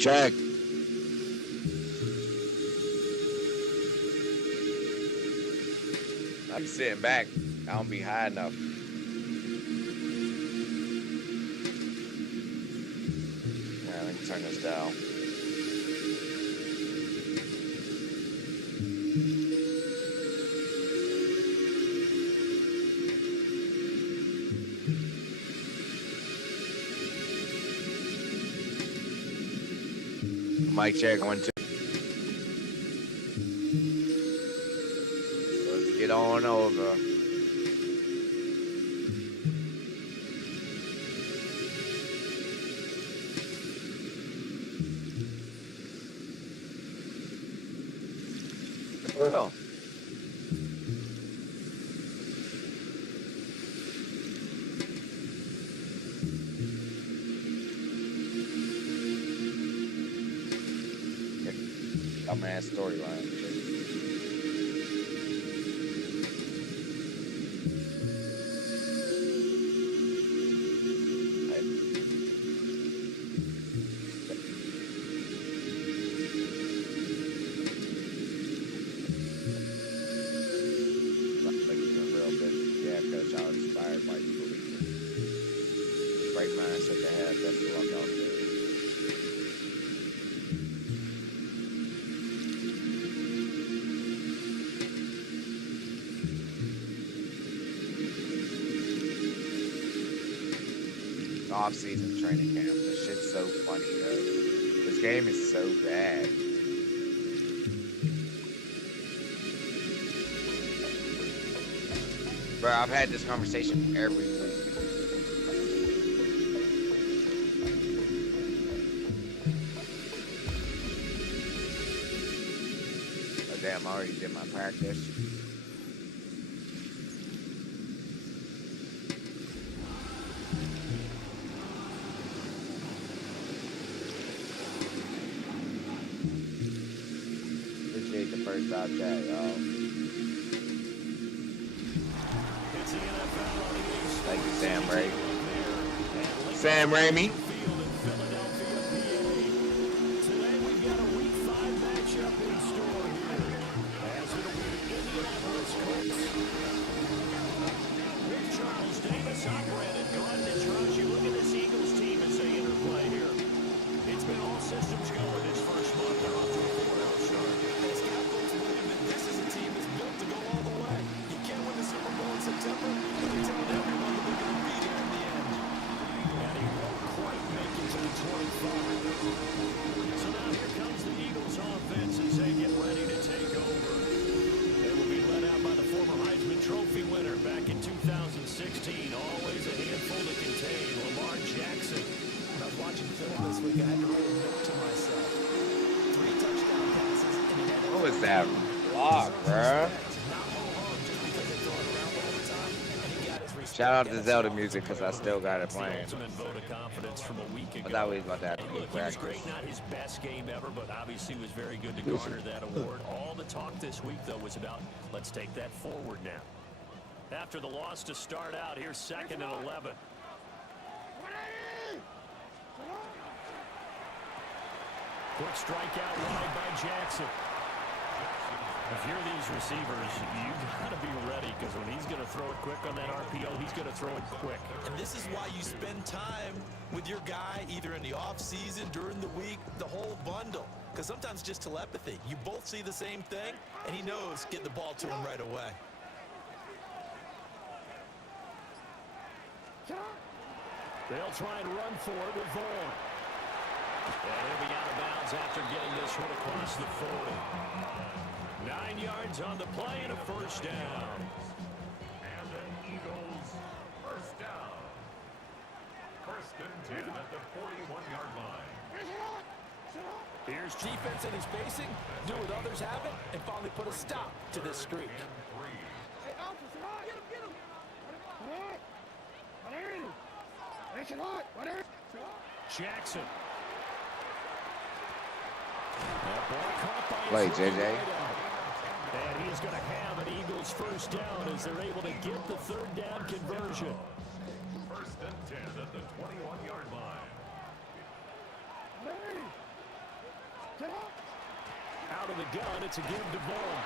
check. I'm sitting back. I don't be high enough. Yeah, let me turn this down. Mic check 1 2. Let's get on over. Oh. Dumbass storyline. Off-season training camp. This shit's so funny, though. This game is so bad. Bro, I've had this conversation every week. Oh, damn, I already did my practice. Appreciate the first top chat, y'all. Thank you, Sam Raimi. Sam Raimi. Today we've got a Week 5 matchup in store here, as it'll be the Indianapolis Colts with Charles Davis, I'm Brandon Gordon. Charles, you look at this Eagles team as they interplay here. It's been all systems go in this first month. They're off to a 4-0 start. These Cowboys believe that this is a team that's built to go all the way. You can't win the Super Bowl in September, but you're telling everyone that they're going to be there in the end. And he won't quite make it to the 25. So now here comes the Eagles offense as they get ready to take over. They will be led out by the former Heisman Trophy winner back in 2016. Always a handful to contain, Lamar Jackson. When I was watching film this week, I had to write a note to myself. 3 touchdown passes in an NFL. What was that block, bruh? Shout out to Zelda music because I still got it playing. But that was about to have to be He was great, not his best game ever, but obviously was very good to garner that award. All the talk this week, though, was about let's take that forward now. After the loss to start out, here's 2nd and 11. Quick strike out wide by Jackson. If you're these receivers, you got to be ready because when he's going to throw it quick on that RPO, he's going to throw it quick. And this is why you spend time with your guy either in the offseason, during the week, the whole bundle. Because sometimes just telepathy. You both see the same thing, and he knows get the ball to him right away. They'll try and run for it with Vaughn. And he'll be out of bounds after getting this one across the 40. 9 yards on the play and a first down. And an Eagles first down. 1st and 10 at the 41-yard line. Here's defense and he's facing, do what others haven't, and finally put a stop to this streak. Hey, officer, get him, get him. Jackson. Play, JJ. And he's going to have an Eagles first down as they're able to get the 3rd down conversion. 1st and 10 at the 21-yard line. Out of the gun, it's a give to Vaughn.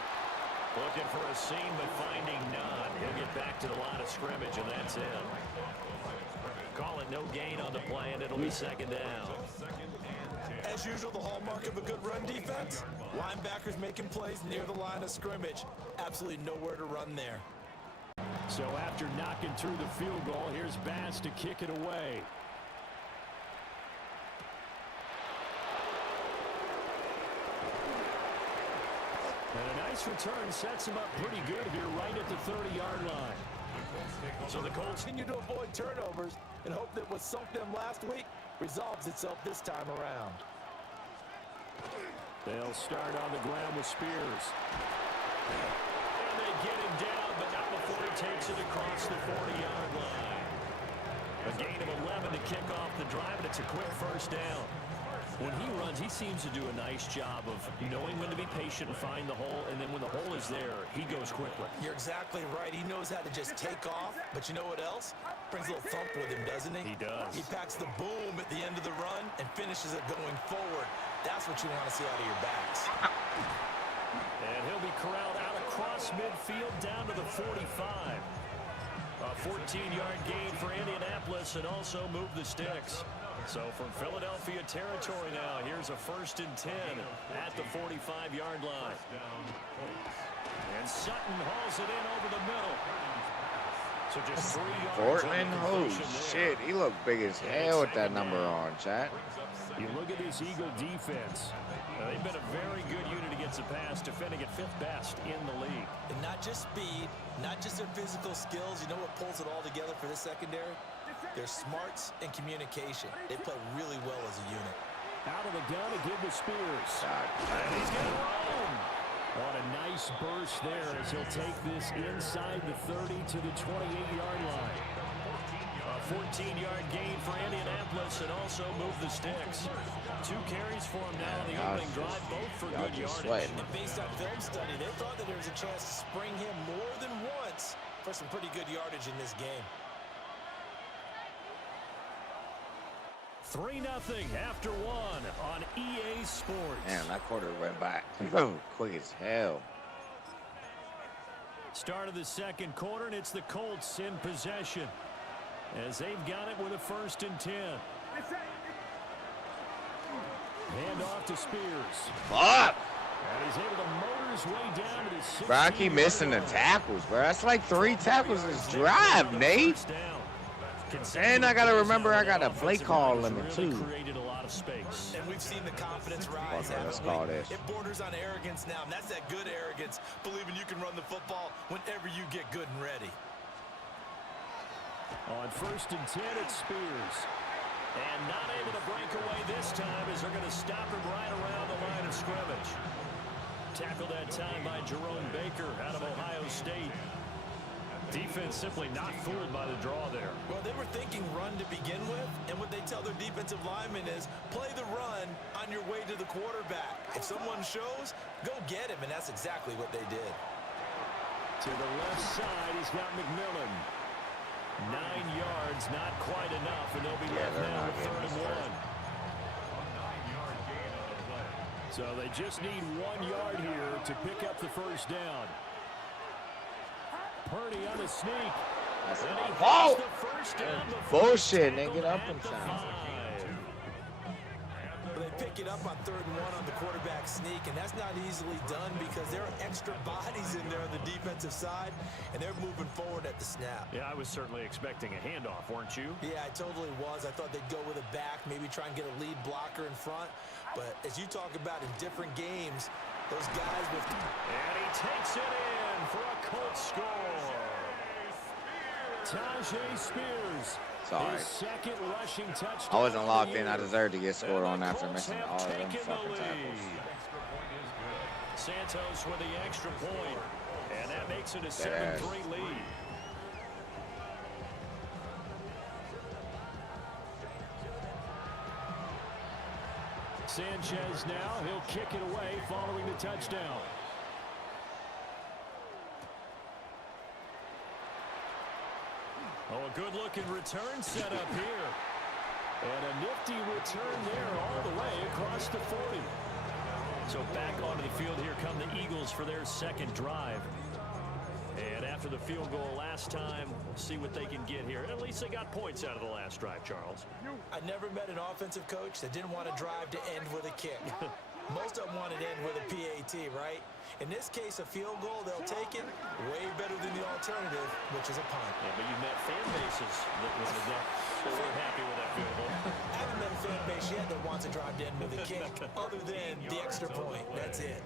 Looking for a seam, but finding none. He'll get back to the line of scrimmage, and that's it. Call it no gain on the play, and it'll be second down. As usual, the hallmark of a good run defense. Linebackers making plays near the line of scrimmage. Absolutely nowhere to run there. So after knocking through the field goal, here's Bass to kick it away. And a nice return sets him up pretty good here right at the 30-yard line. So the Colts continue to avoid turnovers and hope that what sunk them last week resolves itself this time around. They'll start on the ground with Spears. And they get him down, but not before he takes it across the 40-yard line. A gain of 11 to kick off the drive, and it's a quick first down. When he runs, he seems to do a nice job of knowing when to be patient and find the hole, and then when the hole is there, he goes quickly. You're exactly right. He knows how to just take off, but you know what else? Brings a little thump with him, doesn't he? He does. He packs the boom at the end of the run and finishes it going forward. That's what you want to see out of your backs. And he'll be corralled out across midfield down to the 45. A 14-yard gain for Indianapolis and also move the sticks. So from Philadelphia territory now, here's a 1st and 10 at the 45-yard line. And Sutton hauls it in over the middle. So just 3 yards. Portland, holy shit, he looked big as hell with that number on, chat. You look at this Eagle defense. They've been a very good unit against the pass, defending at 5th best in the league. And not just speed, not just their physical skills. You know what pulls it all together for this secondary? Their smarts and communication. They play really well as a unit. Out of the gun to give to Spears. And he's going to run. What a nice burst there as he'll take this inside the 30 to the 28-yard line. A 14-yard gain for Indianapolis and also move the sticks. 2 carries for him now on the opening drive, both for good yardage. And based on film study, they thought that there was a chance to spring him more than once for some pretty good yardage in this game. 3-0 after 1 on EA Sports. Damn, that quarter went by quick as hell. Start of the second quarter, and it's the Colts in possession as they've got it with a 1st and 10. Hand off to Spears. Fuck! And he's able to motor his way down to the 16. Bro, I keep missing the tackles, bro. That's like 3 tackles this drive, Nate. And I got to remember I got a play call limit, too. Created a lot of space. And we've seen the confidence rise. Let's call this. It borders on arrogance now, and that's that good arrogance, believing you can run the football whenever you get good and ready. On 1st and 10, it's Spears. And not able to break away this time as they're going to stop him right around the line of scrimmage. Tackled that time by Jerome Baker out of Ohio State. Defense simply not fooled by the draw there. Well, they were thinking run to begin with, and what they tell their defensive linemen is play the run on your way to the quarterback. If someone shows, go get him, and that's exactly what they did. To the left side, he's got McMillan. 9 yards, not quite enough, and they'll be left now with 3rd and 1. So they just need 1 yard here to pick up the 1st down. Purdy on the sneak. That's and he oh! the 1st down. Bullshit, they get up in time. They pick it up on 3rd and 1 on the quarterback sneak, and that's not easily done because there are extra bodies in there on the defensive side, and they're moving forward at the snap. Yeah, I was certainly expecting a handoff, weren't you? Yeah, I totally was. I thought they'd go with a back, maybe try and get a lead blocker in front. But as you talk about in different games, those guys with... And he takes it in for a Colts score. Tajay Spears. Sorry. His 2nd rushing touchdown. I wasn't locked in. I deserved to get scored on after missing all of them fucking tackles. Santos with the extra point, and that makes it a 7-3 lead. Sanchez now, he'll kick it away following the touchdown. Oh, a good-looking return set up here. And a nifty return there all the way across the 40. So back onto the field here come the Eagles for their second drive. And after the field goal last time, we'll see what they can get here. At least they got points out of the last drive, Charles. I never met an offensive coach that didn't want to drive to end with a kick. Most of them wanted to end with a PAT, right? In this case, a field goal, they'll take it way better than the alternative, which is a punt. Yeah, but you've met fan bases that wanted that. They weren't happy with that field goal. I haven't met a fan base yet that wants to drive to end with a kick, other than the extra point. That's it.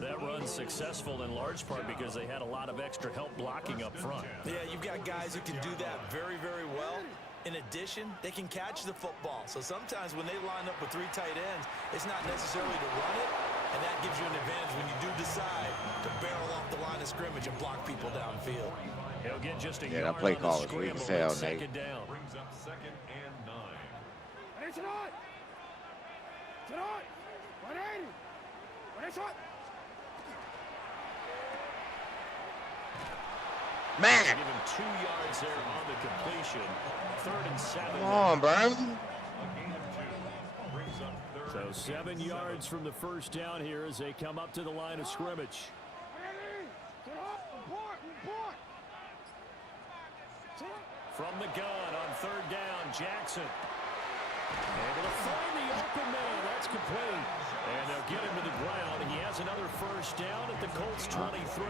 That run's successful in large part because they had a lot of extra help blocking up front. Yeah, you've got guys who can do that very, very well. In addition, they can catch the football. So sometimes when they line up with 3 tight ends, it's not necessarily to run it, and that gives you an advantage when you do decide to barrel off the line of scrimmage and block people downfield. He'll get just a Yeah, yard that play on call the is weak as scramble hell, and second Nate. down. Brings up 2nd and 9. Hey, tonight! Tonight! 180! What is it? Man, Give him 2 yards there on the completion. 3rd and 7. come on, bro. A gain of 2. Brings up 3rd. So 7 yards from the first down here as they come up to the line of scrimmage. 180! Tonight! Report! Report! From the gun on 3rd down, Jackson. Able to find the open man. That's complete. And they'll get him to the ground. He has another first down at the Colts 23.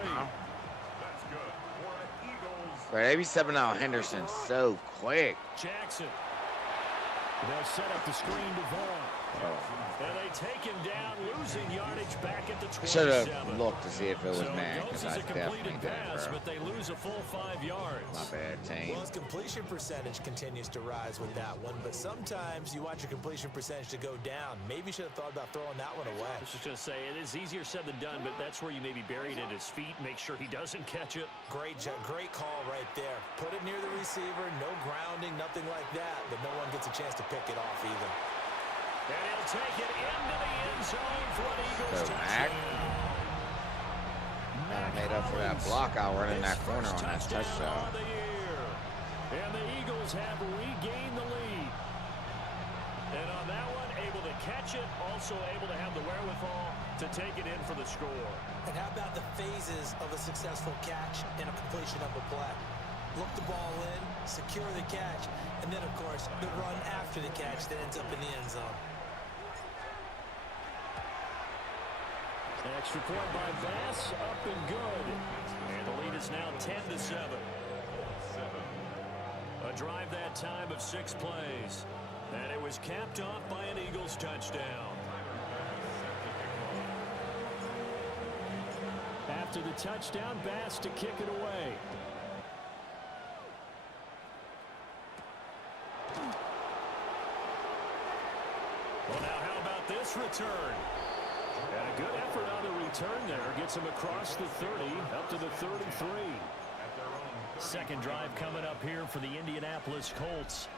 That's good. For an Eagles. Bro, they be stepping out Henderson so quick. Jackson. They'll set up the screen to Vaughn. And they take him down, losing yardage back at the 27. Should have looked to see if it was So man, it because goes I as a definitely completed did, pass, bro. but they lose a full 5 yards. My bad, team. Well, his completion percentage continues to rise with that one, but sometimes you want your completion percentage to go down. Maybe you should have thought about throwing that one away. I was just going to say, it is easier said than done, but that's where you maybe bury it at his feet, make sure he doesn't catch it. Great call right there. Put it near the receiver, no grounding, nothing like that, but no one gets a chance to pick it off either. And he'll take it into the end zone for an Eagles So, Mac touchdown. kind of made up for that block out running that corner on that touchdown. Of the year. And the Eagles have regained the lead. And on that one, able to catch it, also able to have the wherewithal to take it in for the score. And how about the phases of a successful catch and a completion of a play? Look the ball in, secure the catch, and then, of course, the run after the catch that ends up in the end zone. Extra point by Bass, up and good. And the lead is now 10-7. A drive that time of 6 plays. And it was capped off by an Eagles touchdown. After the touchdown, Bass to kick it away. Well, now how about this return? And a good effort on the return there. Gets him across the 30, up to the 33. Second drive coming up here for the Indianapolis Colts.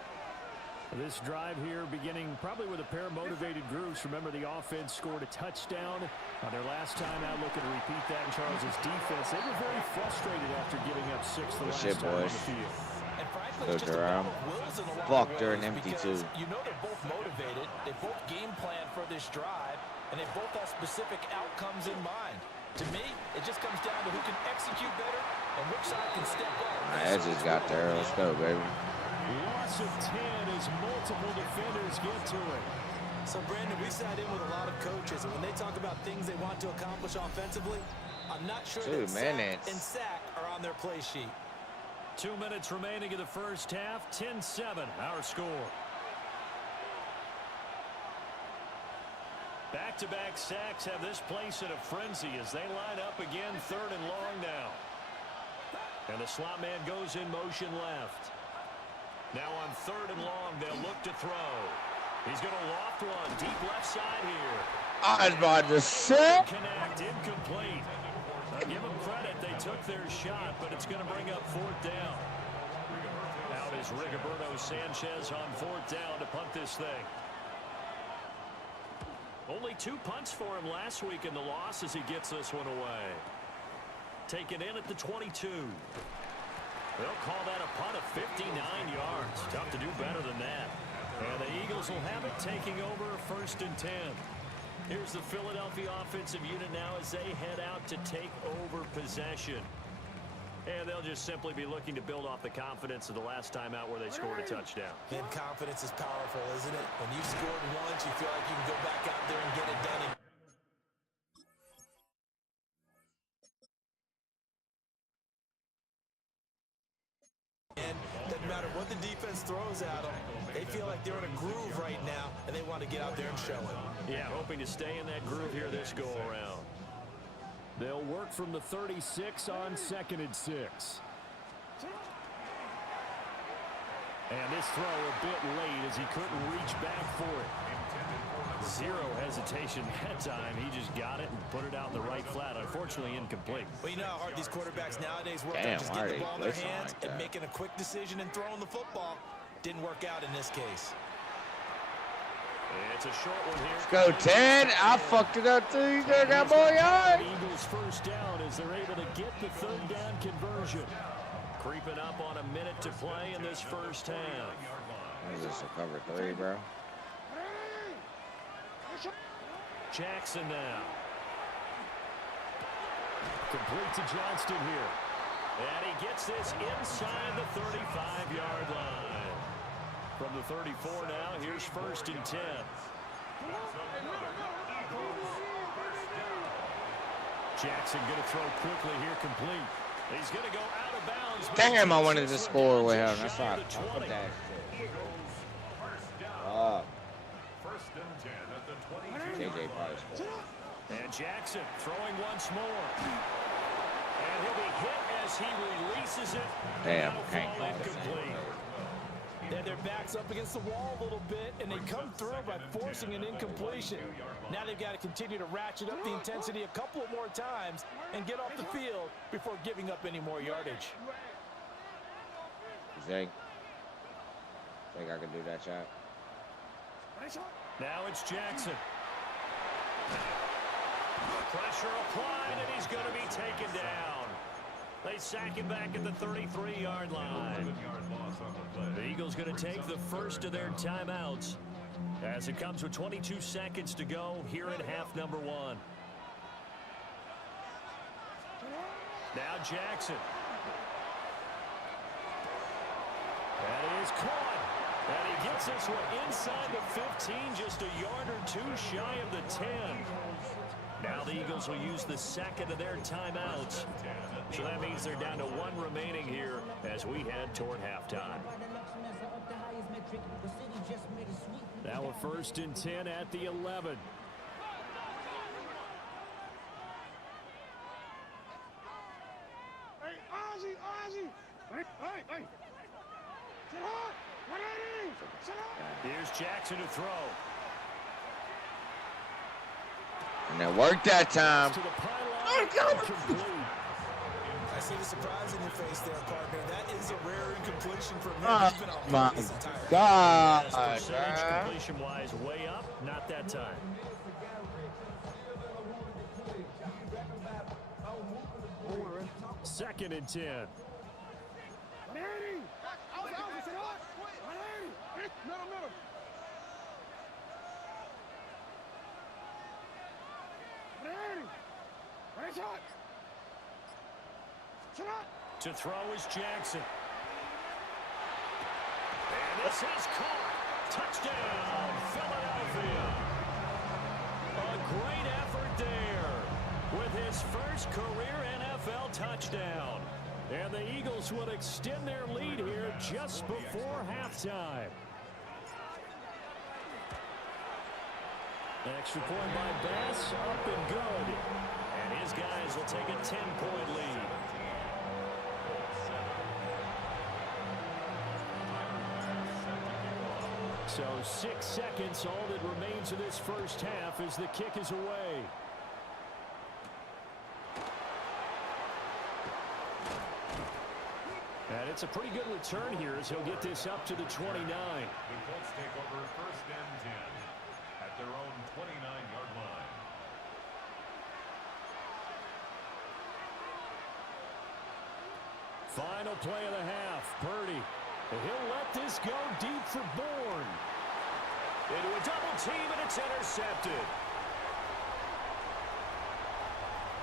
This drive here beginning probably with a pair of motivated groups. Remember, the offense scored a touchdown on their last time out. Looking to repeat that in Charles's defense. They were very frustrated after giving up 6 the last shit, time on boys. the field. And frankly, Go it's just a Durham. battle of wills in a lot Fuck, of they're an ways empty because too. you know they're both motivated. They both game plan for this drive, and they both have specific outcomes in mind. To me, it just comes down to who can execute better and which side can step up. My edges got there. Let's go, baby. Loss of 10 as multiple defenders get to it. So, Brandon, we sat in with a lot of coaches, and when they talk about things they want to accomplish offensively, I'm not sure 2 that sack minutes. and sack are on their play sheet. 2 minutes remaining in the first half. 10-7, our score. Back-to-back sacks have this place in a frenzy as they line up again, 3rd and long now. And the slot man goes in motion left. Now on 3rd and long, they'll look to throw. He's going to loft one deep left side here. I was about to say. Connect, incomplete. Now give them credit, they took their shot, but it's going to bring up 4th down. Out is Rigoberto Sanchez on 4th down to punt this thing. Only 2 punts for him last week in the loss as he gets this one away. Taken in at the 22. They'll call that a punt of 59 yards. Tough to do better than that. And the Eagles will have it taking over 1st and 10. Here's the Philadelphia offensive unit now as they head out to take over possession. And they'll just simply be looking to build off the confidence of the last time out where they scored a touchdown. And confidence is powerful, isn't it? When you've scored once, you feel like you can go back out there and get it done again. And doesn't matter what the defense throws at them, they feel like they're in a groove right now, and they want to get out there and show it. Yeah, hoping to stay in that groove here this go-around. They'll work from the 36 on 2nd and 6. And this throw a bit late as he couldn't reach back for it. Zero hesitation that time. He just got it and put it out in the right flat. Unfortunately, incomplete. Well, you know how hard these quarterbacks nowadays work on just getting the ball in their hands and making a quick decision and throwing the football. Didn't work out in this case. It's a short one here. Let's go, Ted. I fucked it up too. You got that boy, all right? Eagles first down as they're able to get the 3rd down conversion. Creeping up on a minute to play in this first half. Is this a cover 3, bro? Jackson now. Complete to Johnston here. And he gets this inside the 35-yard line. From the 34 now, here's 1st and 10. Jackson going to throw quickly here, complete. He's going to go out of bounds. Damn, I wanted to score with him. That's why I put that shit. First and 10 at the 22. JJ Price. And Jackson throwing once more. And he'll be hit as he releases it. Damn, That'll can't fall call the same incomplete. They their backs up against the wall a little bit, and they come through by forcing an incompletion. Now they've got to continue to ratchet up the intensity a couple more times and get off the field before giving up any more yardage. You think I can do that shot? Now it's Jackson. Pressure applied, and he's going to be taken down. They sack him back at the 33-yard line. The Eagles going to take the first of their timeouts as it comes with 22 seconds to go here in half number 1. Now Jackson. That is caught. And he gets this one inside the 15, just a yard or two shy of the 10. Now the Eagles will use the second of their timeouts. So that means they're down to 1 remaining here as we head toward halftime. Now a 1st and 10 at the 11. Hey, Ozzy! Hey! Sit hard! 180! Sit hard! Here's Jackson to throw. And it worked that time. To the pylon. Complete. I see the surprise in your face there, partner. That is a rare incompletion from him. Oh, He's been on my this entire game. God. Percentage completion-wise way up. Not that time. Second and 10. 180! Ozzy, sit hard! 180! Middle! To throw is Jackson. And this is caught. Touchdown, Philadelphia. A great effort there with his first career NFL touchdown. And the Eagles will extend their lead here just before halftime. Extra point by Bass, up and good. And his guys will take a 10-point lead. So 6 seconds, all that remains of this first half as the kick is away. And it's a pretty good return here as he'll get this up to the 29. The Colts take over 1st and 10 at their own 29-yard line. Final play of the half. Purdy. He'll let this go deep for Bourne. Into a double team, and it's intercepted.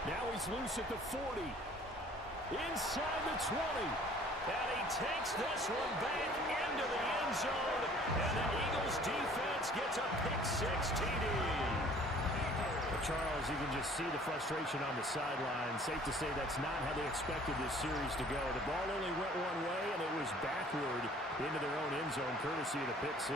Now he's loose at the 40. Inside the 20. And he takes this one back into the end zone. And the Eagles defense gets a pick-6 TD. Charles, you can just see the frustration on the sideline. Safe to say that's not how they expected this series to go. The ball only went one way, and it was backward into their own end zone, courtesy of the pick-6.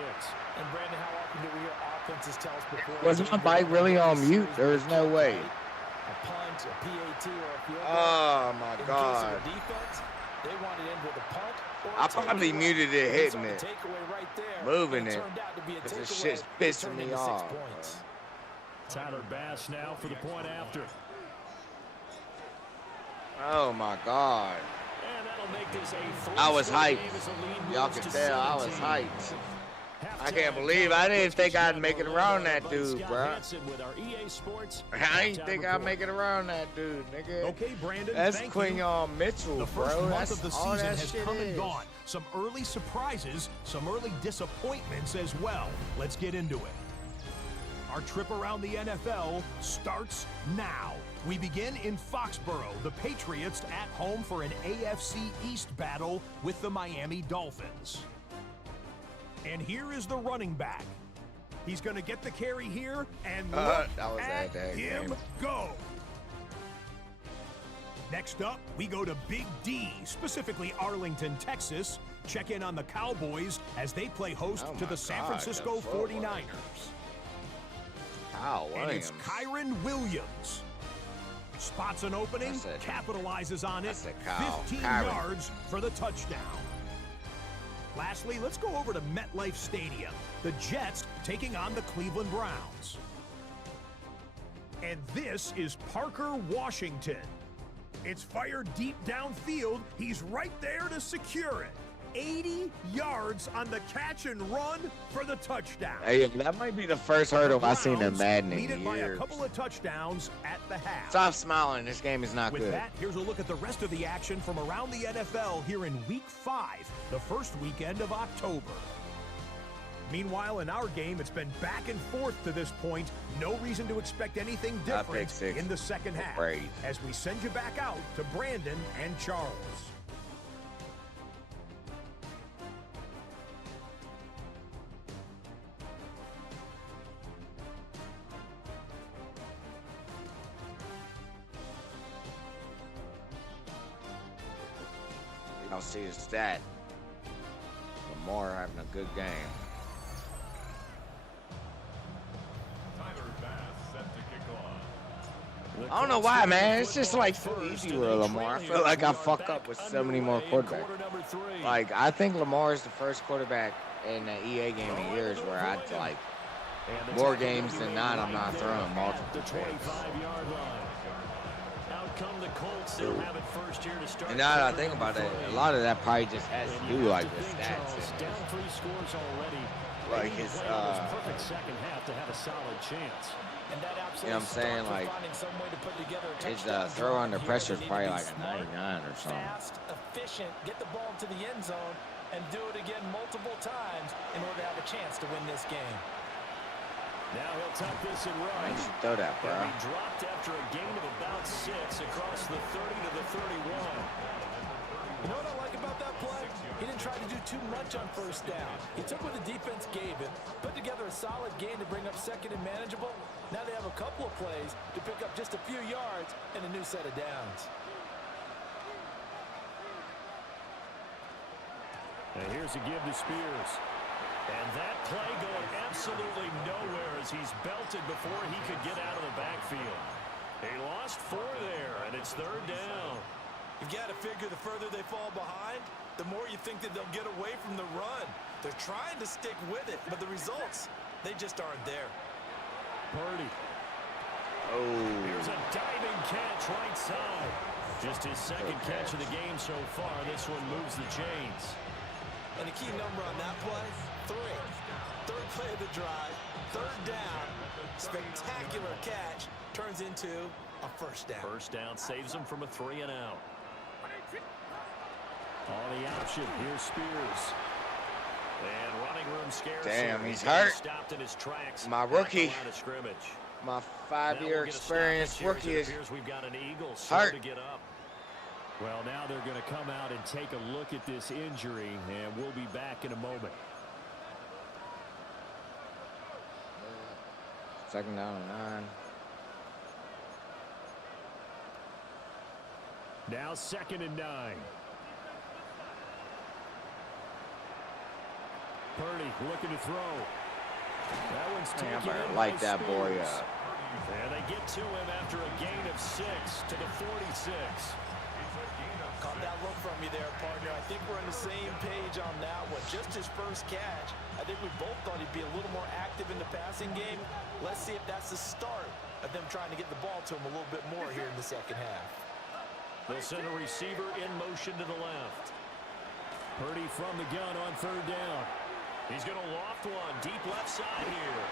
And Brandon, how often do we hear offenses tell us before? Was my bike really on mute? There's no way. A punt, a PAT, or a field goal. Oh, my In God. case of a defense, they wanted in with a punt or I a probably takeaway. muted it, And hitting so the it, takeaway right there, moving it it, turned out to be a because this takeaway shit's that pissing turned me into 6 off. points. Tyler Bass now for the point after. Oh, my God. And that'll make this a I was three-score hyped. game as the lead Y'all moves can to tell I was 17. hyped. I Halftime can't believe I didn't think I'd Scott make it around that Orlando, dude, Scott bro. Hansen with our EA Sports I ain't halftime think I'd report. make it around that dude, nigga. Okay, Brandon, That's thank Quinyon you. Mitchell, The first bro. month That's of the all season that has shit come and is. gone. Some early surprises, some early disappointments as well. Let's get into it. Our trip around the NFL starts now. We begin in Foxborough, the Patriots at home for an AFC East battle with the Miami Dolphins. And here is the running back. He's going to get the carry here, and look that was at that him game. go. Next up, we go to Big D, specifically Arlington, Texas. Check in on the Cowboys as they play host Oh to my the San God, Francisco the football. 49ers. Kyle And Williams. it's Kyron Williams. Spots an opening, That's it. capitalizes on it. That's it, Kyle. 15 Kyron. yards for the touchdown. Lastly, let's go over to MetLife Stadium. The Jets taking on the Cleveland Browns. And this is Parker Washington. It's fired deep downfield. He's right there to secure it. 80 yards on the catch and run for the touchdown. Hey, that might be the first hurdle I've seen in Browns Madden lead in it by a years. couple of touchdowns at the half. Stop smiling. This game is not With good. that, here's a look at the rest of the action from around the NFL here in Week 5, the first weekend of October. Meanwhile, in our game, it's been back and forth to this point. No reason to expect anything pick different six. in the second half. Brady. As we send you back out to Brandon and Charles. You don't see the stat. Lamar having a good game. Tyler Bass set to kick off. I don't know why, man. It's just like so easy with Lamar. I feel like I fuck up with so many more quarterbacks. Like, I think Lamar is the first quarterback in the EA game in years where I like more games than not. I'm not throwing multiple The picks. 25-yard line. Out come the Colts. They'll have it first here to start. And now that I think about it, a lot of that probably just has to do like the stats. Charles, down 3 scores already. Like They need to his, play this perfect second half to have a solid chance. And that You know what I'm saying? absolutely Like, starts with finding some way to put together a his touchdown throw under drive pressure is here. They probably need like to a be 99 or something. Fast, efficient, get the ball to the end zone, and do it again multiple times in order to have a chance to win this game. Now he'll tuck this and Why run. didn't you throw that, bro? And he dropped after a gain of about 6 across the 30 to the 31. You know what I like about that play? He didn't try to do too much on first down. He took what the defense gave him, put together a solid gain to bring up second and manageable. Now they have a couple of plays to pick up just a few yards and a new set of downs. And here's a give to Spears. And that play going absolutely nowhere as he's belted before he could get out of the backfield. He lost 4 there, and it's 3rd down. You've got to figure the further they fall behind, the more you think that they'll get away from the run. They're trying to stick with it, but the results, they just aren't there. Purdy. Oh, Here's a diving catch right side. Just his second catch of the game so far. This one moves the chains. And the key number on that play, 3. Third play of the drive, 3rd down. Spectacular catch turns into a first down. First down saves him from a 3 and out. On the option, here's Spears. And running room scarce. Damn, here. he's He got hurt. Stopped in his tracks. My at the rookie. line of scrimmage. My Now 5-year we'll get a experience stoppage here as rookie it is appears we've got an Eagle slow hurt. to get up. Well, now they're going to come out and take a look at this injury, and we'll be back in a moment. Second down and 9. Now 2nd and 9. Purdy looking to throw. That one's I taken better in light by that boy Spears. up. And they get to him after a gain of 6 to the 46. Caught that look from you there, partner. I think we're on the same page on that one. Just his first catch, I think we both thought he'd be a little more active in the passing game. Let's see if that's the start of them trying to get the ball to him a little bit more here in the second half. They'll send a receiver in motion to the left. Purdy from the gun on 3rd down. He's going to loft one deep left side here.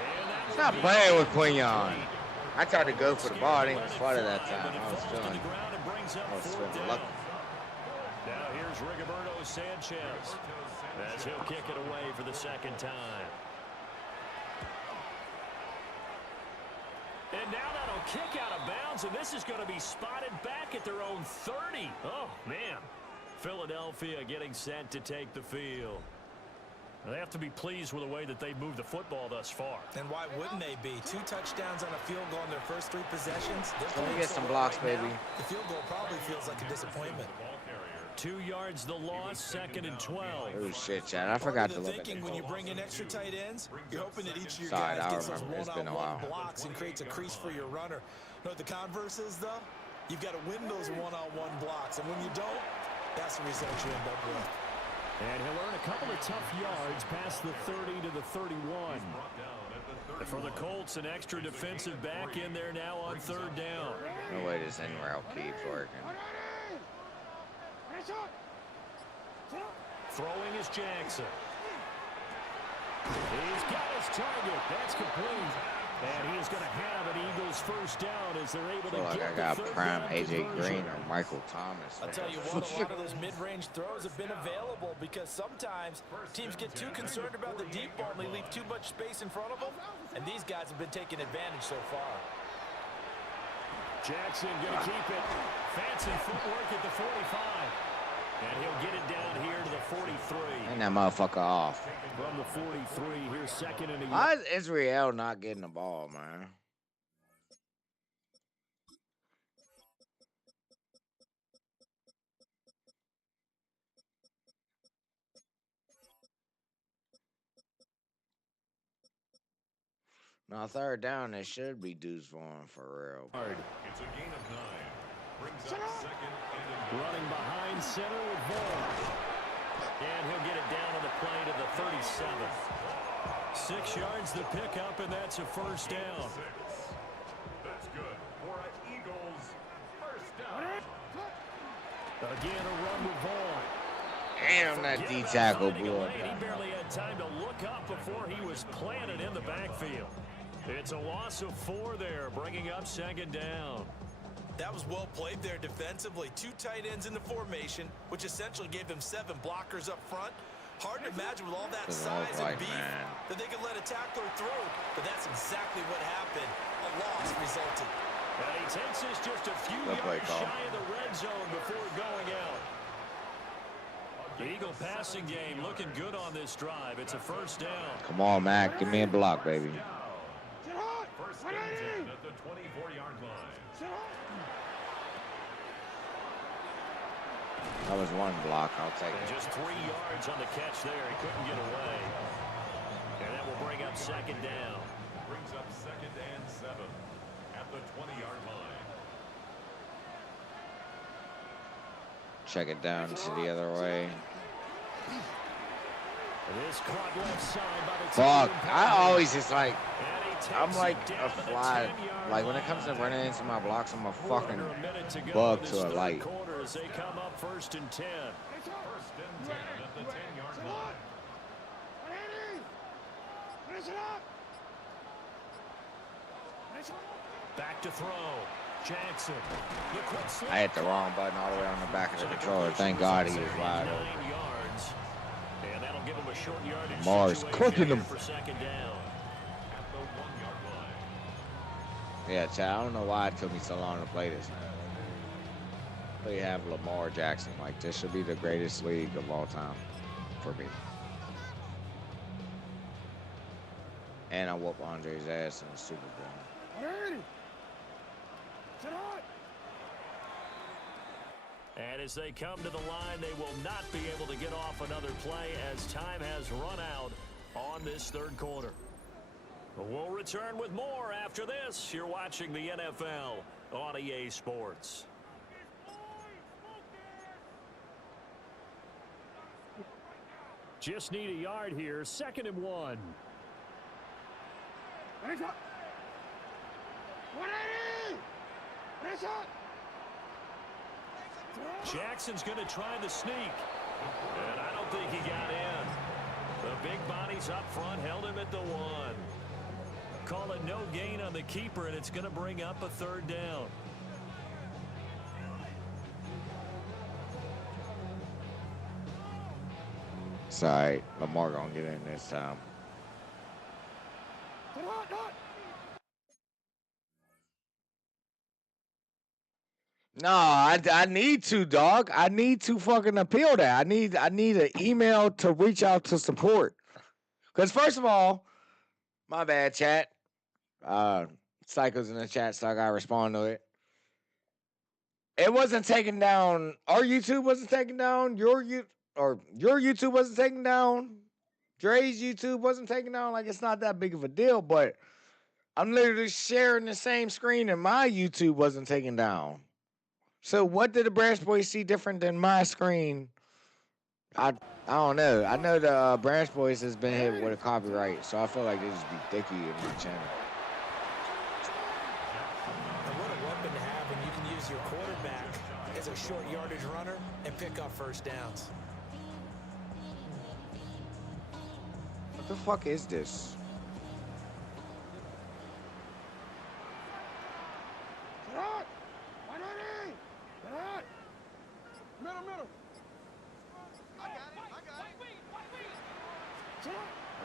And that will Stop be playing with Quignon. complete. I tried to go for the ball. I didn't even flutter that time. I was Falls to the feeling ground and brings up 4th feeling down. lucky. Now here's Rigoberto Sanchez as he'll kick it away for the 2nd time. And now that'll kick out of bounds, and this is going to be spotted back at their own 30. Oh, man. Philadelphia getting set to take the field. They have to be pleased with the way that they moved the football thus far. And why wouldn't they be? 2 touchdowns on a field goal in their first 3 possessions. Let me get some blocks, baby. The field goal probably feels like a disappointment. 2 yards the loss, 2nd and 12. Oh shit, Chad! I forgot to Part of the look at thinking it. when you bring in extra tight ends, you're hoping that each of your Sorry, guys I gets those remember. It's been a one-on-one while. blocks and creates a crease for your runner. You know what the converse is, though? You've got to win those one-on-one blocks, and when you don't, that's the result you end up with. And he'll earn a couple of tough yards past the 30 to the 31. For the Colts, an extra defensive back in there now on 3rd down. No way this in route keeps working. Throwing is Jackson. He's got his target. That's complete. And he is going to have an Eagles first down as they're able I feel to like get I got the 3rd prime down AJ conversion. Green or Michael Thomas. I'll tell you what, a lot of those mid-range throws have been available because sometimes teams get too concerned about the deep ball and they leave too much space in front of them, and these guys have been taking advantage so far. Jackson going to keep it. Fancy footwork at the 45. And he'll get it down here to the 43. And that motherfucker off. From the 43, here's 2nd and a Why is Israel not getting the ball, man? Now 3rd down, it should be dudes for him for real. It's a gain of 9. Brings up 2nd and Running behind center with Vaughn. And he'll get it down on the play to the 37. 6 yards the pickup, and that's a first down. 6. That's good for an Eagles first down. Again, a run with Vaughn. Damn, that D tackle blew up. He barely had time to look up before he was planted in the backfield. It's a loss of 4 there, bringing up 2nd down. That was well played there defensively. 2 tight ends in the formation, which essentially gave them 7 blockers up front. Hard to imagine with all that size and beef that they could let a tackler through, but that's exactly what happened. A loss resulted. And he takes us just a few yards shy of the red zone before going out. The Eagle passing game looking good on this drive. It's a first down. Come on, Mac. Give me a block, baby. First and 10 at the 24-yard line. That was 1 block. I'll take And it. just 3 yards on the catch there. He couldn't get away. And that will bring up 2nd down. Brings up 2nd and 7 at the 20-yard line. Check it down to the other way. This caught left side by the Fuck. team. I always just like, And he takes I'm like it a down to the fly. 10-yard Like when it line. comes to running into my blocks, I'm a fucking Under a minute to go bug in this to a third light. quarter as they come up 1st and 10. First and 10 at the 10-yard line. Back to throw. Jackson. The quick slip. I hit the wrong button all the way on the back of the controller. Thank God he was wide 9 open. yards. And that'll give him a short yardage Lamar's situation cooking here him. for 2nd down. At the 1-yard line. Yeah, Chad, I don't know why it took me so long to play this, man. They have Lamar Jackson. Like, this should be the greatest league of all time for me. And I whoop Andre's ass in the Super Bowl. And as they come to the line, they will not be able to get off another play as time has run out on this third quarter. We'll return with more after this. You're watching the NFL on EA Sports. Just need a yard here. 2nd and 1. Jackson's going to try the sneak. And I don't think he got in. The big bodies up front held him at the 1. Call it no gain on the keeper, and it's going to bring up a 3rd down. It's all right. Lamar going to get in this time. No, I need to, dog. I need to fucking appeal that. I need an email to reach out to support. Because first of all, my bad, chat. Psycho's in the chat, so I gotta respond to it. It wasn't taken down. Our YouTube wasn't taken down. Your YouTube wasn't taken down. Dre's YouTube wasn't taken down. Like, it's not that big of a deal, but I'm literally sharing the same screen and my YouTube wasn't taken down. So what did the Branch Boys see different than my screen? I don't know. I know the Branch Boys has been hit with a copyright, so I feel like they just be dicky in my channel. And what a weapon to have when you can use your quarterback as a short yardage runner and pick up first downs. What the fuck is this?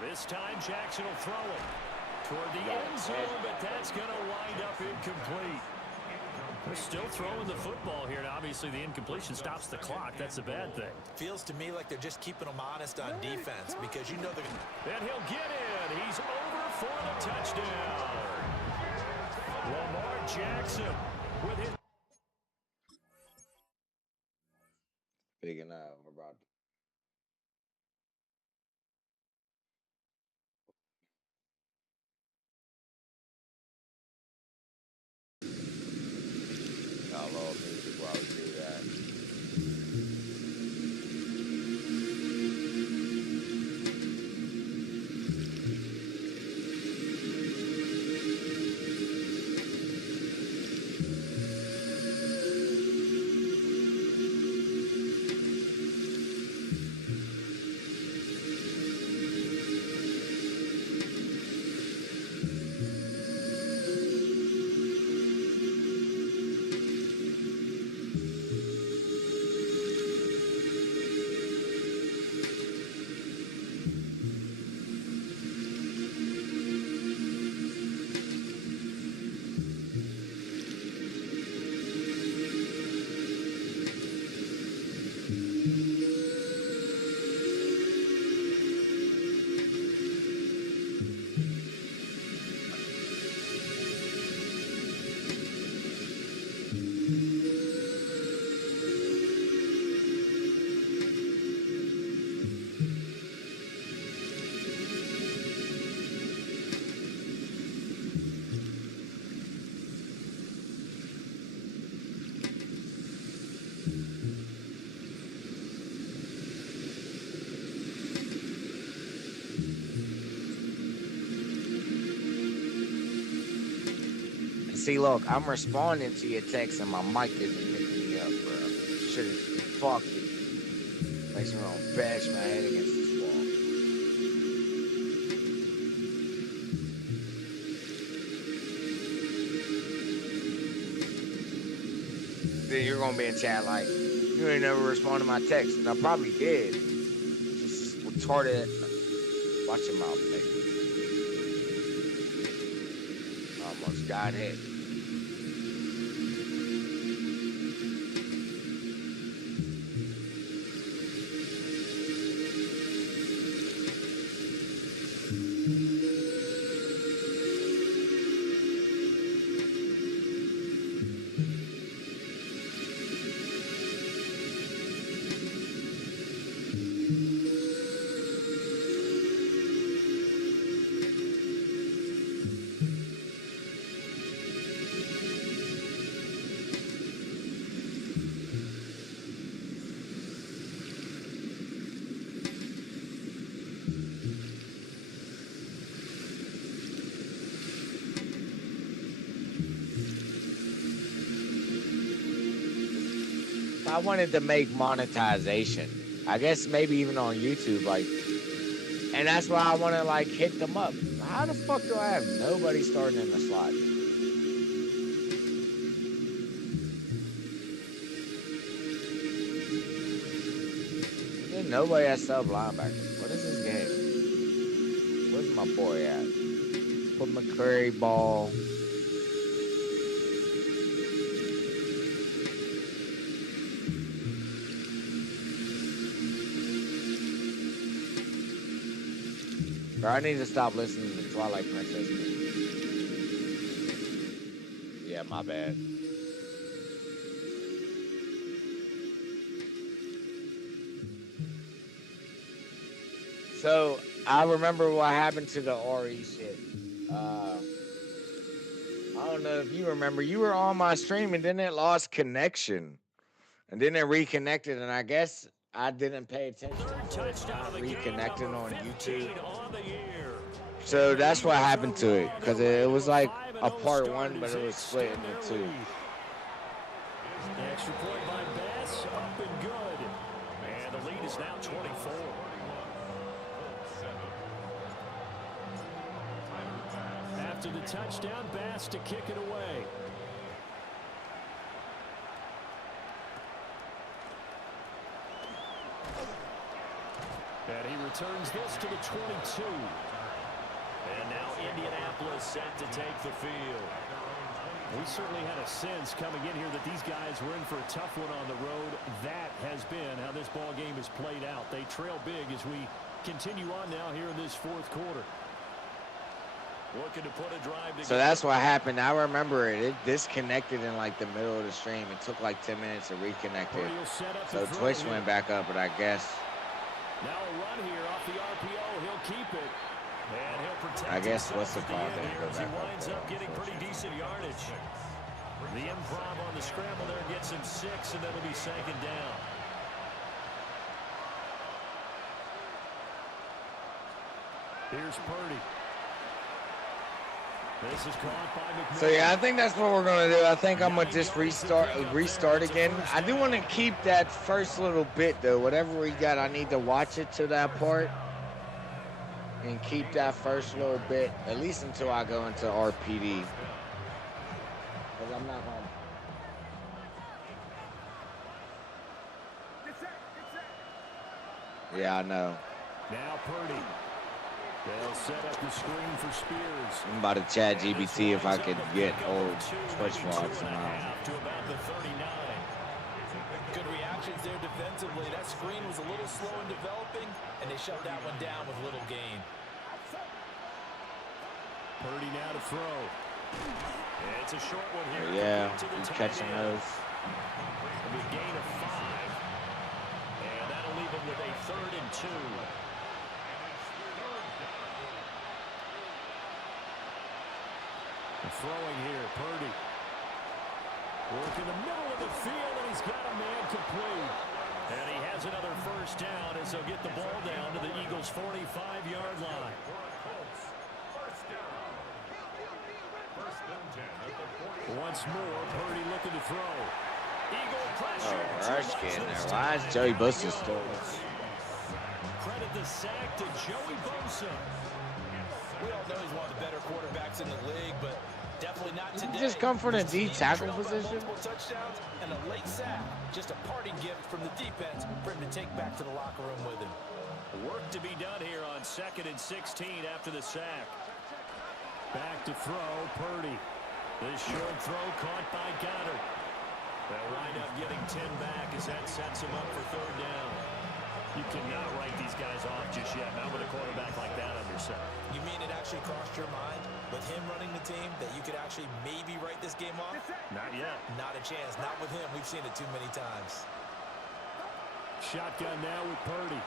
This time Jackson will throw it toward the end zone, but that's going to wind up incomplete. They're still throwing the football here, and obviously the incompletion stops the clock. That's a bad thing. Feels to me like they're just keeping them honest on defense because you know they're going to... And he'll get in. He's over for the touchdown. Lamar Jackson with his... Big enough, bro. I love music while we do that. See, look, I'm responding to your text and my mic isn't picking me up, bro. Shit is fucking. Makes me want to bash my head against this wall. Then you're gonna be in chat like, you ain't never respond to my text. And I probably did. Just retarded. Watch your mouth, nigga. Almost. got hit. I wanted to make monetization. I guess maybe even on YouTube, like, and that's why I want to like hit them up. How the fuck do I have nobody starting in the slot? There's nobody at sub linebacker. What is this game? Where's my boy at? Put McCurry ball. Bro, I need to stop listening to Twilight Princess music. Yeah, my bad. So, I remember what happened to the RE shit. I don't know if you remember. You were on my stream and then it lost connection. And then it reconnected, and I guess I didn't pay attention to it not reconnecting on YouTube. So that's what happened to it, because it was like a part one, but it was split into two. Extra point by Bass, up and good. And the lead is now 24. After the touchdown, Bass to kick it away. And he returns this to the 22. And now Indianapolis set to take the field. We certainly had a sense coming in here that these guys were in for a tough one on the road. That has been how this ball game has played out. They trail big as we continue on now here in this fourth quarter. Looking to put a drive together. So that's what happened. I remember it. It disconnected in like the middle of the stream. It took like 10 minutes to reconnect it. So Twitch went back up, but I guess. Now a run here off the RPO. He'll keep it. And he'll protect. I guess what's the call then? Go He back winds up getting pretty decent yardage. The improv on the scramble there gets him 6, and that'll be second down. Here's Purdy. This is caught by McMillan. So yeah, I think that's what we're gonna do. I think I'm gonna just restart again. I do want to keep that first little bit though. Whatever we got, I need to watch it to that part and keep that first little bit at least until I go into RPD. Because I'm not gonna. Yeah, I know. Now Purdy. They'll set up the screen for Spears. I'm about to chat GBT if I could get old Twitch vlogs somehow. Good reactions there defensively. That screen was a little slow in developing, and they shut that one down with little gain. Purdy now to throw. It's a short one here. Yeah, he's catching those. A big gain of 5. And that'll leave him with a 3rd and 2. Throwing here, Purdy. Work in the middle of the field, and he's got a man complete. And he has another first down as they'll get the ball down to the Eagles' 45-yard line. Once more, Purdy looking to throw. Eagle pressure. Oh, Rush getting there. Why is Joey Bosa still? Credit the sack to Joey Bosa. We all know he's one of the better quarterbacks in the league, but definitely not today. Did he just come from the D tackle position? Touchdowns and a late sack. Just a parting gift from the defense for him to take back to the locker room with him. Work to be done here on 2nd and 16 after the sack. Back to throw, Purdy. This short throw caught by Goddard. They'll wind up getting 10 back as that sets them up for third down. You cannot write these guys off just yet, not with a quarterback like that under center. You mean it actually crossed your mind with him running the team that you could actually maybe write this game off? Not yet. Not a chance. Not with him. We've seen it too many times. Shotgun now with Purdy.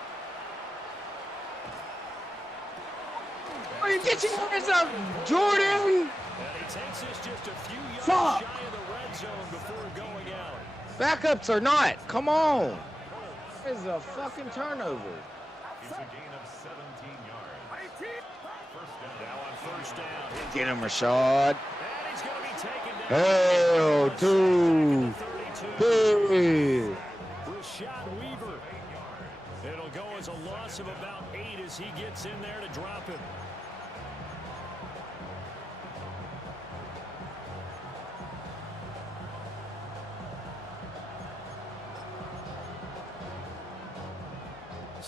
Oh, you get your hands up, Jordan! And he takes this just a few yards Fuck. shy of the red zone before going out. Backups or not, come on. This is a fucking turnover. It's a gain of 17 yards. First down. Now on first down. Get him, Rashad. And he's going to be taken down. Hell, two, 32. three. Rashad Weaver. It'll go as a loss of about 8 as he gets in there to drop him.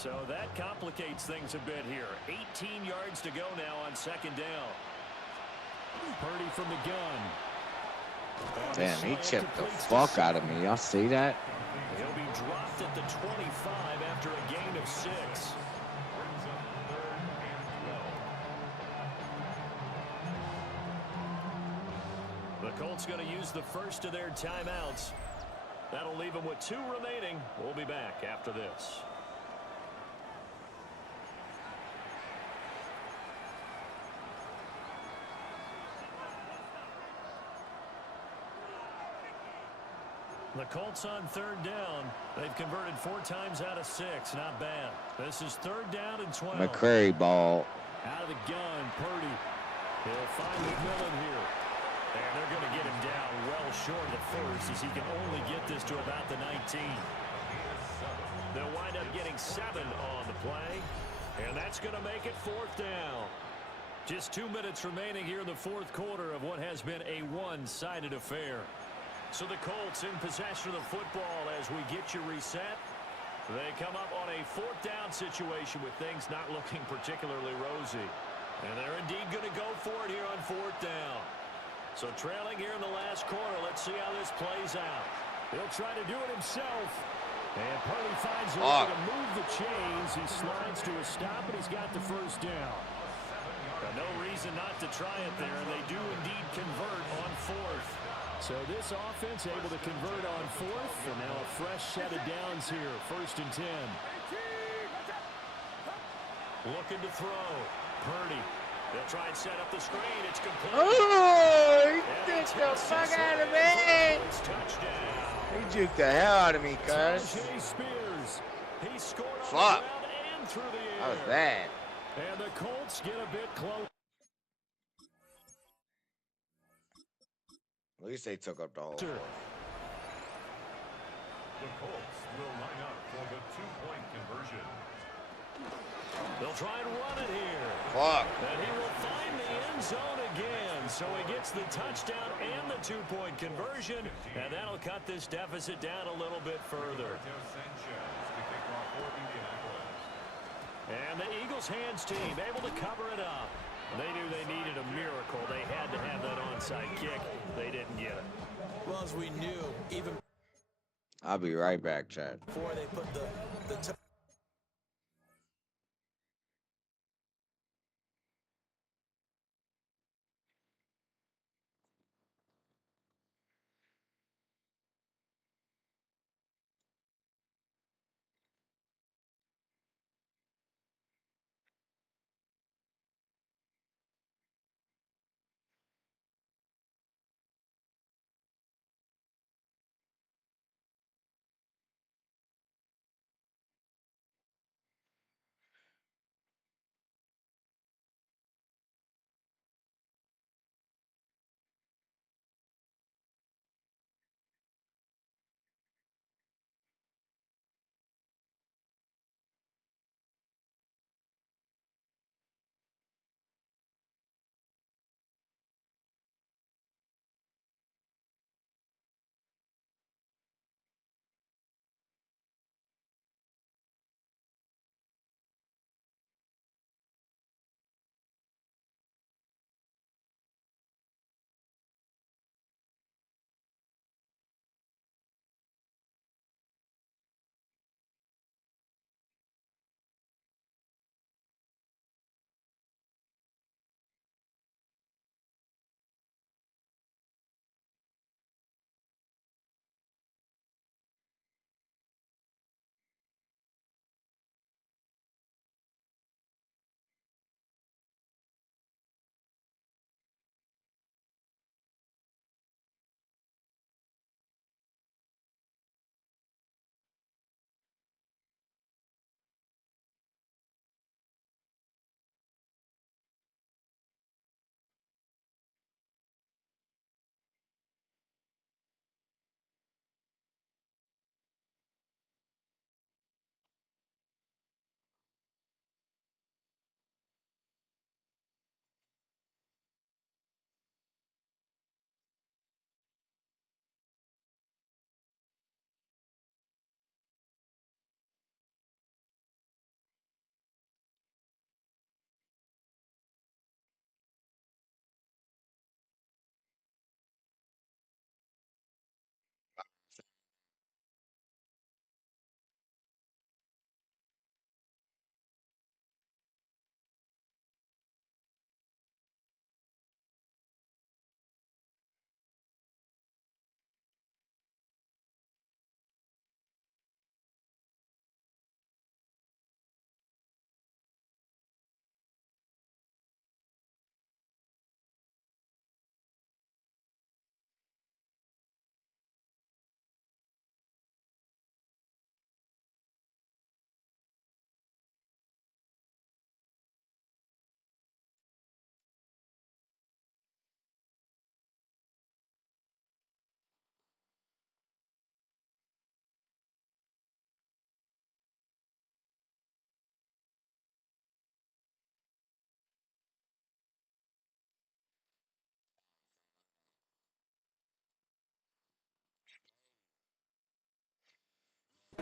So that complicates things a bit here. 18 yards to go now on second down. Purdy from the gun. Damn, he chipped the fuck out of me. Y'all see that? He'll be dropped at the 25 after a gain of 6. Brings up 3rd and 12. The Colts going to use the first of their timeouts. That'll leave them with 2 remaining. We'll be back after this. The Colts on third down. They've converted 4 times out of 6. Not bad. This is 3rd down and 12. McCrary ball. Out of the gun, Purdy. He'll find McMillan here. And they're going to get him down well short of the first as he can only get this to about the 19. They'll wind up getting 7 on the play. And that's going to make it 4th down. Just 2 minutes remaining here in the 4th quarter of what has been a one-sided affair. So the Colts in possession of the football as we get you reset. They come up on a 4th down situation with things not looking particularly rosy. And they're indeed going to go for it here on 4th down. So trailing here in the last quarter, let's see how this plays out. He'll try to do it himself. And Purdy finds a way to move the chains. He slides to a stop, and he's got the first down. No reason not to try it there, and they do indeed convert on 4th. So this offense able to convert on 4th, and now a fresh set of downs here, 1st and 10. Looking to throw. Purdy. They'll try and set up the screen. It's complete. Oh, he juked the fuck out of me. Touchdown. He juked the hell out of me, cuz. Tajay Spears. He scored on the Fuck. ground and through the air. That was bad. And the Colts get a bit close. At least they took up the whole. The Colts will line up for the 2-point conversion. They'll try and run it here. Fuck. And he will find the end zone again. So he gets the touchdown and the 2-point conversion. And that'll cut this deficit down a little bit further. And the Eagles hands team able to cover it up. They knew they needed a miracle. They had to have that onside kick. They didn't get it. Well, as we knew, even I'll be right back, Chad. before they put the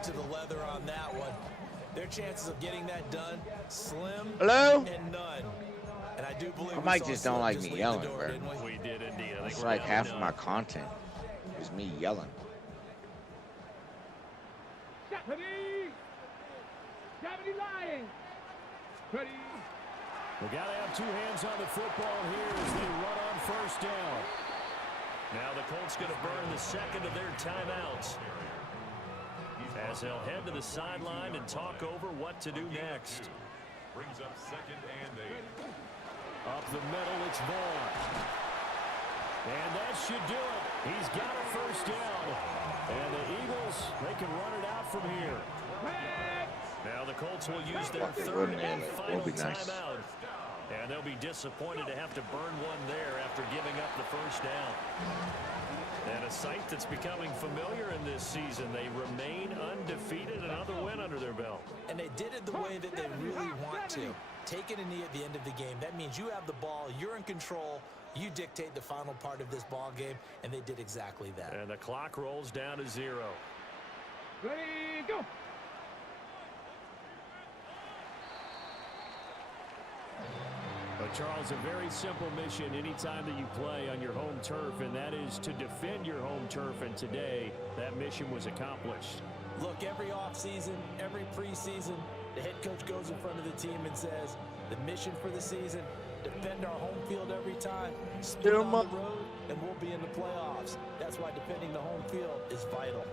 To the leather on that one. Their chances of getting that done, slim Hello? and none. And I do believe I we might saw just don't Slim like just me leave yelling, the door, bro. didn't we? We did indeed. I think It's we're like down half to of my none. content is me yelling. Ready? Gravity lying. Ready? We got to have two hands on the football here as they run on first down. Now the Colts going to burn the second of their timeouts, as they'll head to the sideline and talk over what to do next. Brings up 2nd and 8. Up the middle, it's Vaughn. And that should do it. He's got a first down. And the Eagles, they can run it out from here. Now the Colts will use their third and final timeout. And they'll be disappointed to have to burn one there after giving up the first down. And a sight that's becoming familiar in this season. They remain undefeated, another win under their belt. And they did it the way that they really want to. Taking a knee at the end of the game. That means you have the ball, you're in control, you dictate the final part of this ball game, and they did exactly that. And the clock rolls down to 0. Ready? Go. But Charles, a very simple mission anytime that you play on your home turf, and that is to defend your home turf. And today, that mission was accomplished. Look, every offseason, every preseason, the head coach goes in front of the team and says, the mission for the season, defend our home field every time, spin on the road, and we'll be in the playoffs. That's why defending the home field is vital.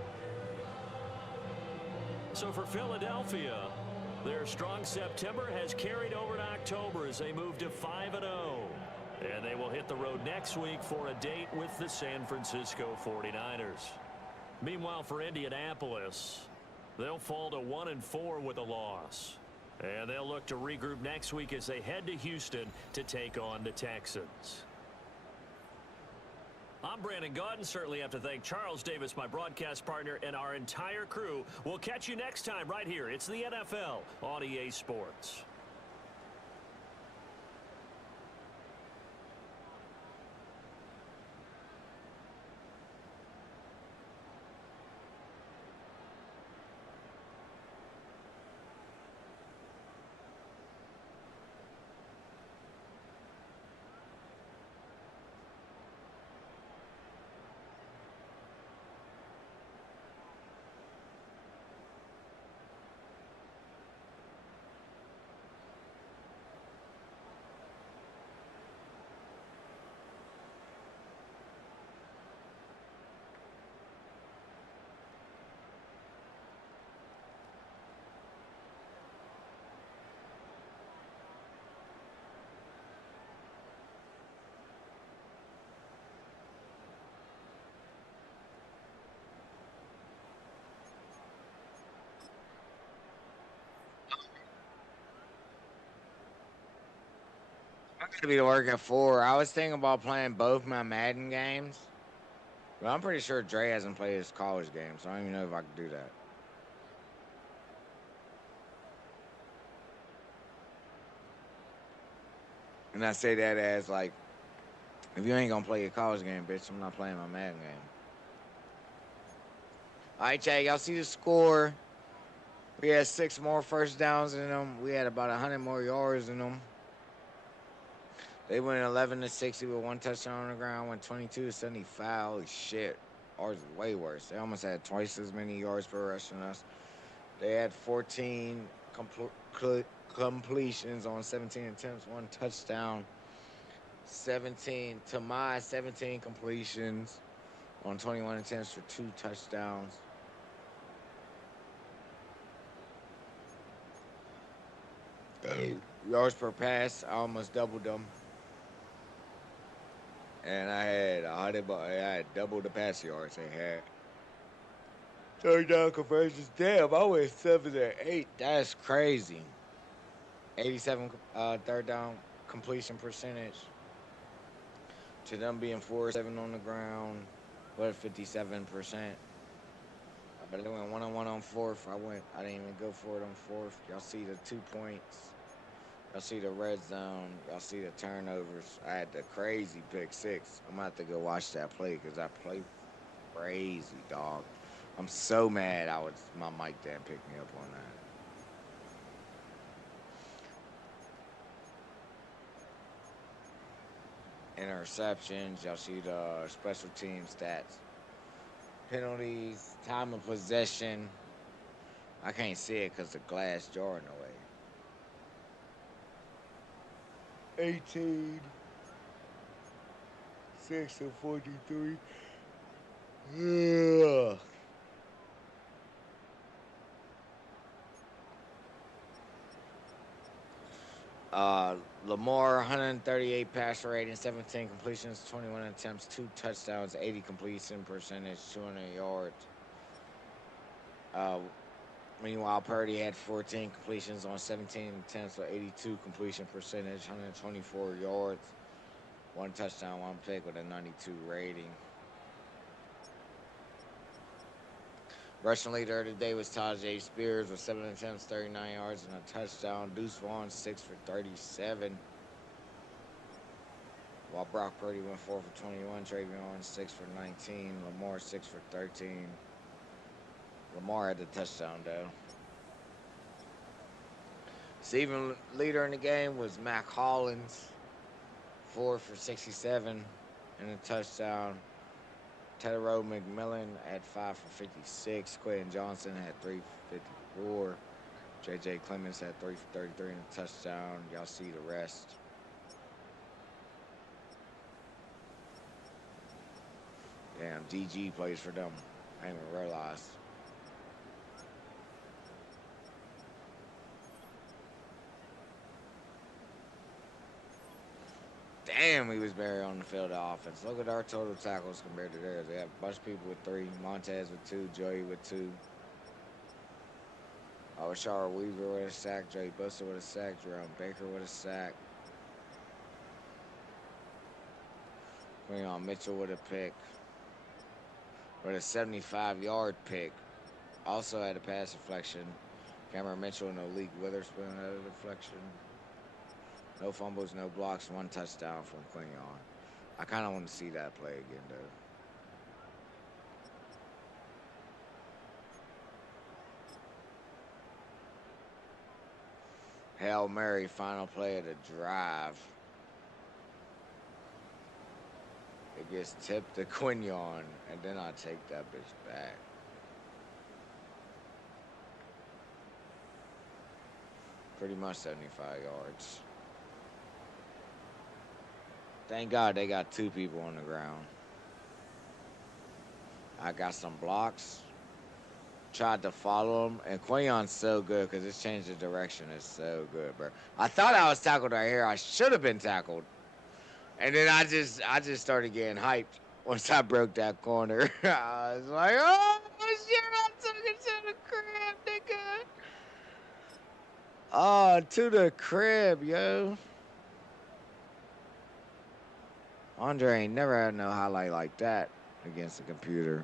So for Philadelphia, their strong September has carried over to October as they move to 5-0. And they will hit the road next week for a date with the San Francisco 49ers. Meanwhile, for Indianapolis, they'll fall to 1-4 with a loss. And they'll look to regroup next week as they head to Houston to take on the Texans. I'm Brandon Gaudin. Certainly have to thank Charles Davis, my broadcast partner, and our entire crew. We'll catch you next time right here. It's the NFL on EA Sports. I'm gonna be to work at 4. I was thinking about playing both my Madden games, but I'm pretty sure Dre hasn't played his college game, so I don't even know if I can do that. And I say that as like, if you ain't gonna play your college game, bitch, I'm not playing my Madden game. All right, Chad, y'all see the score? We had 6 more first downs in them. We had about 100 more yards in them. They went 11-60 with 1 touchdown on the ground, went 22-75. Holy shit. Ours was way worse. They almost had twice as many yards per rush than us. They had 14 completions on 17 attempts, 1 touchdown. 17 completions on 21 attempts for 2 touchdowns. Yards per pass, I almost doubled them. And I had double the pass yards they had. Third down conversions, damn, I went 7 or 8. That's crazy. 87 third down completion percentage. To them being 4-7 on the ground, what 57%. But they went 1-on-1 on 4th. I didn't even go for it on 4th. Y'all see the 2 points. Y'all see the red zone. Y'all see the turnovers. I had the crazy pick 6. I'm going to have to go watch that play because that play crazy, dog. I'm so mad my mic didn't pick me up on that. Interceptions, y'all see the special team stats. Penalties, time of possession. I can't see it because the glass jar in the way. 18, 6 and 43. Ugh. Lamar, 138 passer rating, 17 completions, 21 attempts, 2 touchdowns, 80 completion percentage, 200 yards. Uh, Meanwhile, Purdy had 14 completions on 17 attempts with 82 completion percentage, 124 yards, 1 touchdown, 1 pick with a 92 rating. Rushing leader of the day was Tajay Spears with 7 attempts, 39 yards, and a touchdown. Deuce Vaughn, 6 for 37. While Brock Purdy went 4 for 21, Travion 6 for 19, Lamar 6 for 13. Lamar had the touchdown though. Receiving leader in the game was Mac Hollins, 4 for 67 and a touchdown. Tedero McMillan at 5 for 56. Quentin Johnson had 3 for 54. J.J. Clemens had 3 for 33 and a touchdown. Y'all see the rest. Damn, DG plays for them. I didn't even realize. Damn, he was buried on the field of offense. Look at our total tackles compared to theirs. They have a bunch of people with 3. Montez with 2. Joey with 2. Shara Weaver with a sack. Joey Buster with a sack. Jerome Baker with a sack. Quinion Mitchell with a pick. With a 75-yard pick. Also had a pass deflection. Cameron Mitchell and Malik Witherspoon had a deflection. No fumbles, no blocks, 1 touchdown from Quinion. I kind of want to see that play again, though. Hail Mary, final play of the drive. It gets tipped to Quinion, and then I take that bitch back. Pretty much 75 yards. Thank God they got 2 people on the ground. I got some blocks. Tried to follow him, and Quinion's so good because it's changed the direction. It's so good, bro. I thought I was tackled right here. I should have been tackled. And then I just started getting hyped once I broke that corner. I was like, oh shit, I took it to the crib, nigga. Oh, to the crib, yo. Andre ain't never had no highlight like that against the computer.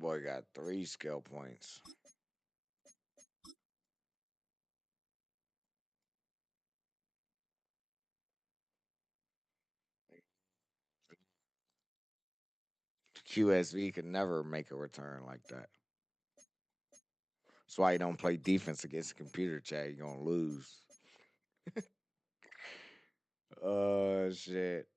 Boy got 3 skill points. QSV could never make a return like that. That's why you don't play defense against the computer, Chad. You're gonna lose. Oh shit.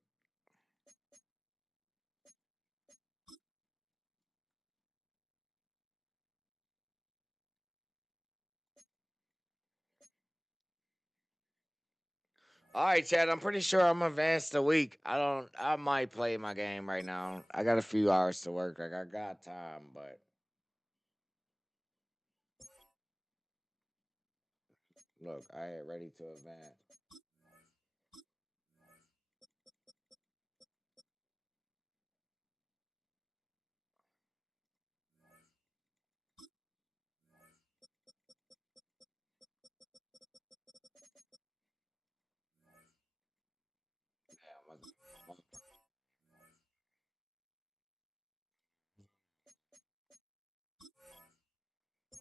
All right, Chad. I'm pretty sure I'm advanced a week. I might play my game right now. I got a few hours to work. Like I got time, but look, I ain't ready to advance.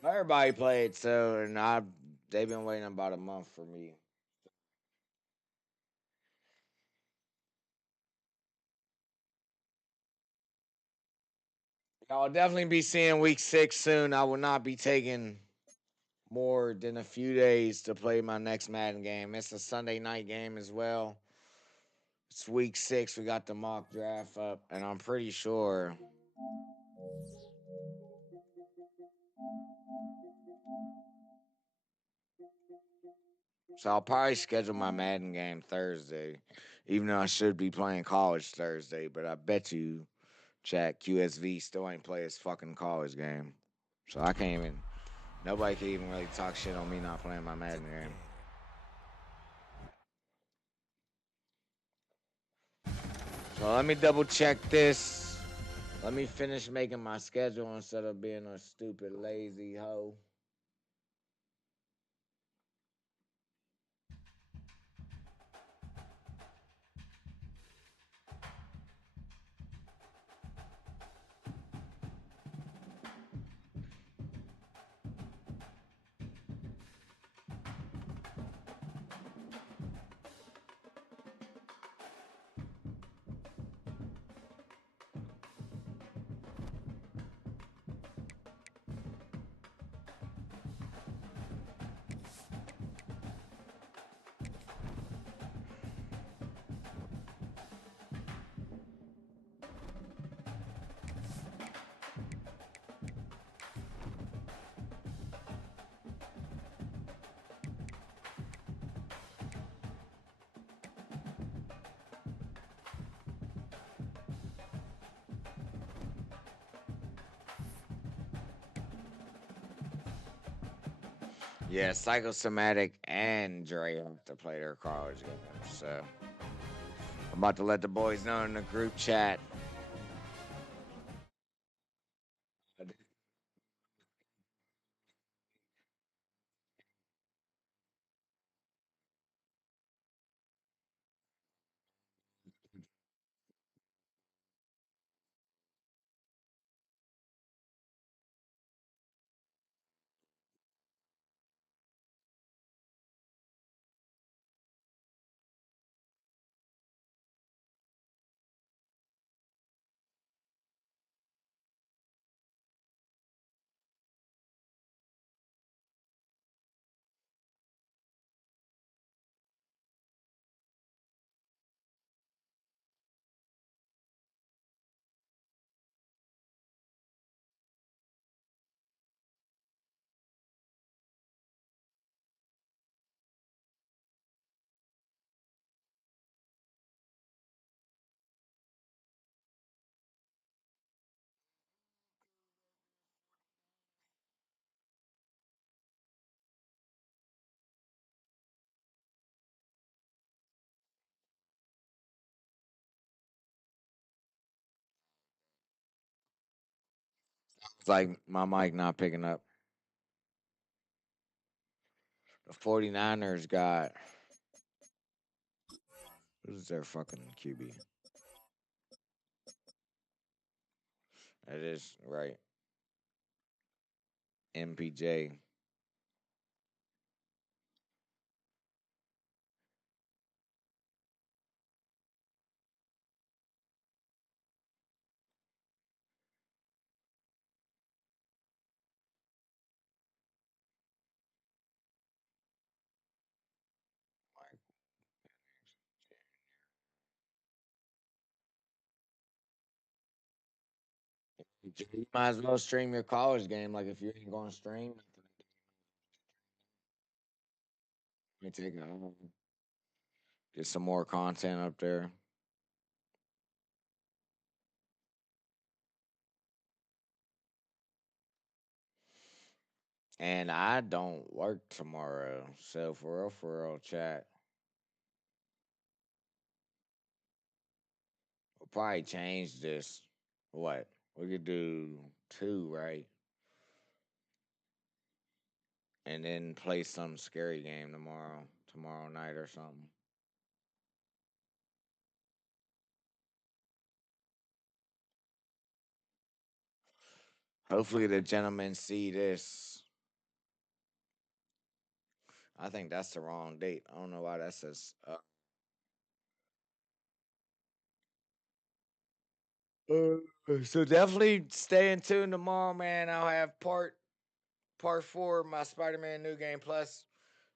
Everybody played, so and I they've been waiting about a month for me. I'll definitely be seeing week 6 soon. I will not be taking more than a few days to play my next Madden game. It's a Sunday night game as well. It's week 6. We got the mock draft up, and I'm pretty sure. So I'll probably schedule my Madden game Thursday, even though I should be playing college Thursday. But I bet you, chat QSV still ain't play his fucking college game. So I can't even. Nobody can even really talk shit on me not playing my Madden game. So let me double check this. Let me finish making my schedule instead of being a stupid lazy hoe. Yeah, Psychosomatic and Dre have to play their college games. So I'm about to let the boys know in the group chat. It's like my mic not picking up. The 49ers got who's their fucking QB? That is right. MPJ. You might as well stream your college game. Like if you ain't going to stream, let me take get some more content up there. And I don't work tomorrow, so for real, chat. We'll probably change this. What we could do 2, right? And then play some scary game tomorrow night or something. Hopefully the gentlemen see this. I think that's the wrong date. I don't know why that says. So definitely stay in tune tomorrow, man. I'll have part four of my Spider-Man New Game Plus.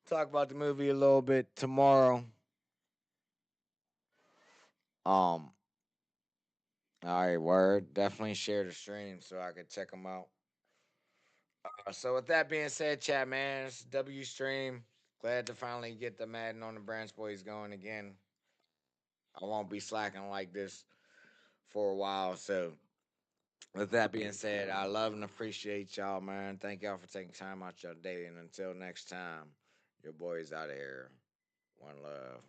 Talk about the movie a little bit tomorrow. Um, all right, word. Definitely share the stream so I can check them out. So with that being said, chat man, it's W Stream. Glad to finally get the Madden on the Branch Boys going again. I won't be slacking like this for a while. So with that being said, I love and appreciate y'all, man. Thank y'all for taking time out your day. And until next time, your boys out of here. One love.